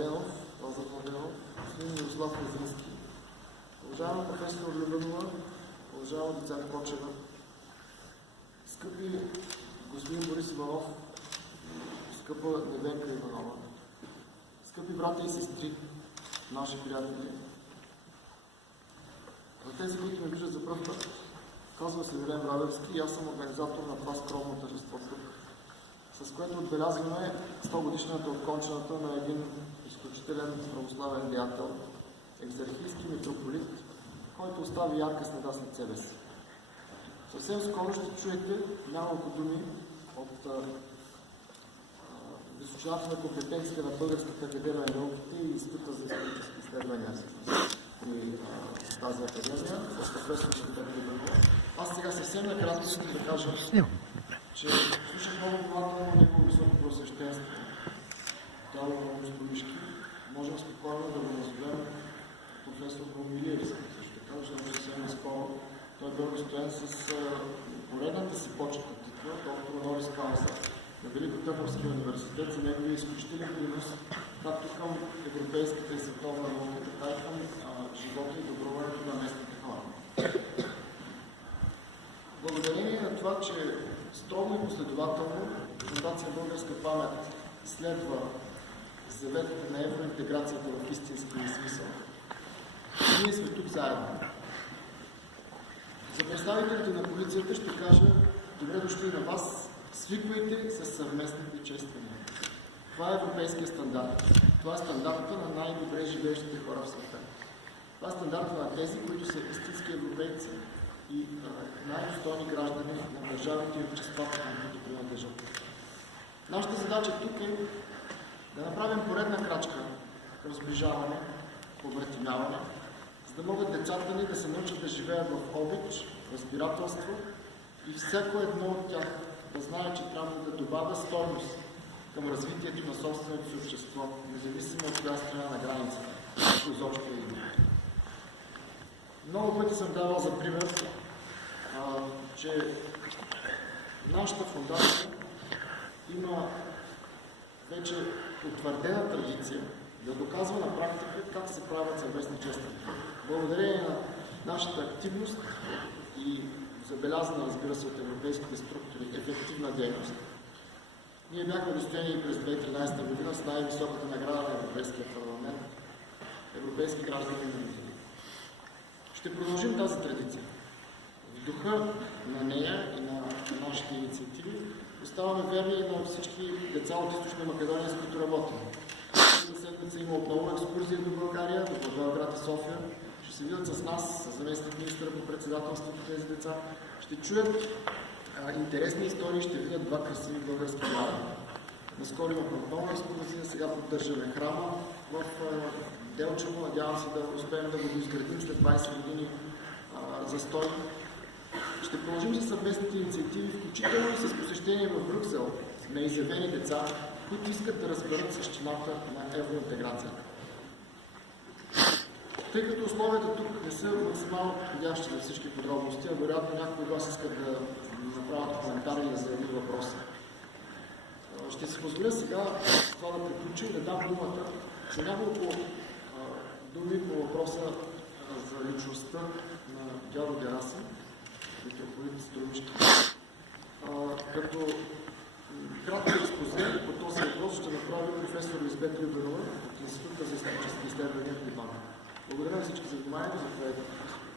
Младенов, Лазар Младенов, господин Мирослав Лезински, уважаема професор Любенова, уважаема деца Кочева, скъпи господин Борис Иванов, скъпа Невенка Иванова, скъпи брата и сестри, наши приятели, за тези, които ме виждат за пръв път, казвам се Вилен Радевски и аз съм организатор на това скромно тържество тук, с което отбелязваме 100 годишната от кончината на един изключителен православен деятел, екзархийски митрополит, който остави ярка следа след себе си. Съвсем скоро ще чуете няколко думи от височината на компетенциите на Българската академия на науките и Института за исторически изследвания и тази академия, с професор Любенова. Аз сега съвсем накратко искам да кажа, че слушах много внимателно негово високо просвещенство, Тяло Монстромишки. Можем спокойно да го назовем професор Бомилиев, също така, защото съвсем наскоро той бе удостоен с поредната си почетна титла, доктор Норис Кауса на Великотърновския университет за неговия изключителен принос както към европейската и световна наука, така и към живота и доброволението на местните хора. Благодарение на това, че строго и последователно Фондация Българска памет следва заветите на евроинтеграцията в истинския смисъл, ние сме тук заедно. За представителите на полицията ще кажа добре дошли на вас, свиквайте с съвместните чествания. Това е европейския стандарт. Това е стандартът на най-добре живеещите хора в света. Това е стандартът на тези, които са истински европейци и най-достойни граждани на държавите и обществата, на които принадлежат. Нашата задача тук е да направим поредна крачка към сближаване, побратимяване, за да могат децата ни да се научат да живеят в обич, разбирателство и всяко едно от тях да знае, че трябва да добавя стойност към развитието на собственото си общество, независимо от коя страна на границата, ако изобщо е има. Много пъти съм давал за пример, че нашата фондация има вече утвърдена традиция да доказва на практика как се правят съвместни чествания. Благодарение на нашата активност и забелязана, разбира се, от европейските структури, ефективна дейност, ние бяхме удостоени през 2013 година с най-високата награда на Европейския парламент Европейски граждани на година. Ще продължим тази традиция. В духа на нея и на нашите инициативи оставаме верни на всички деца от Източна Македония, с които работим. Тази седмица има отново екскурзия до България, до Благоевград и София. Ще се видят с нас, с заместник министъра по председателството тези деца. Ще чуят интересни истории, ще видят два красиви български града. Наскоро имахме нова екскурзия, сега поддържаме храма в Делчево. Надявам се да успеем да го изградим след 20 години застой. Ще продължим с съвместните инициативи, включително и с посещение в Брюксел на изявени деца, които искат да разберат същината на евроинтеграцията. Тъй като условията тук не са максимално подходящи за всички подробности, а вероятно някои от вас искат да направят коментари или да заявят въпроси. Ще си позволя сега това да приключа и да дам думата за няколко думи по въпроса за личността на дядо Герасим, митрополит Струмишки. Като кратко експозе по този въпрос ще направи професор Лизбета Любенова от Института за исторически изследвания в Либана. Благодаря на всички за вниманието, за това.